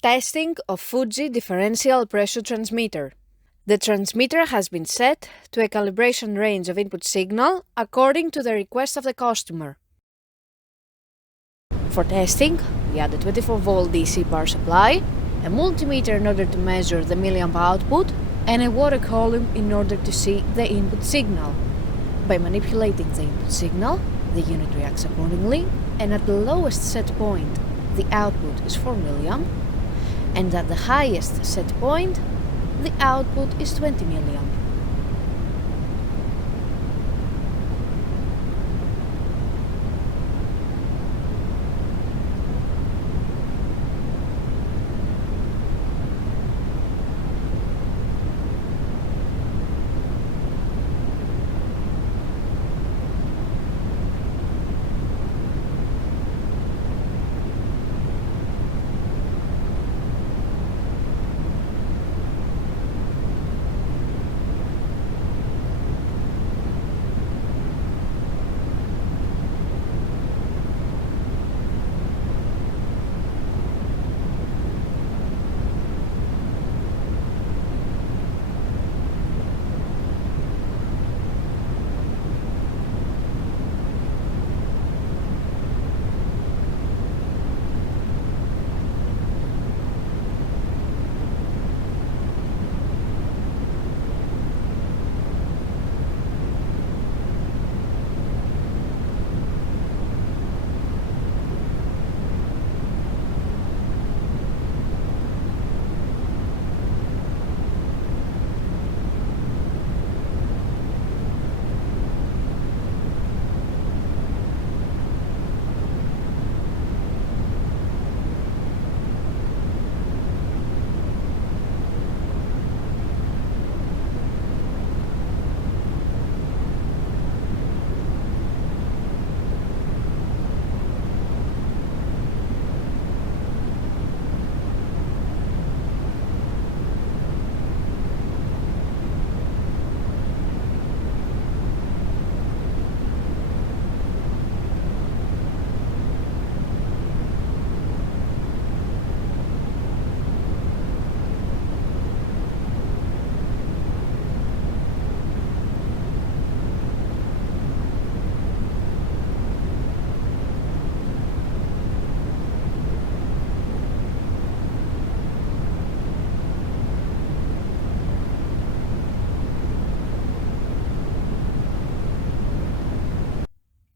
Testing of Fuji Differential Pressure Transmitter. The transmitter has been set to a calibration range of input signal according to the request of the customer. For testing, we add a 24-volt DC power supply, a multimeter in order to measure the milliamp output, and a water column in order to see the input signal. By manipulating the input signal, the unit reacts accordingly, and at the lowest set point, the output is 4 milliamp, and at the highest set point, the output is 20 milliamp.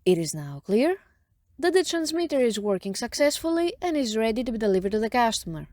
It is now clear that the transmitter is working successfully and is ready to be delivered to the customer.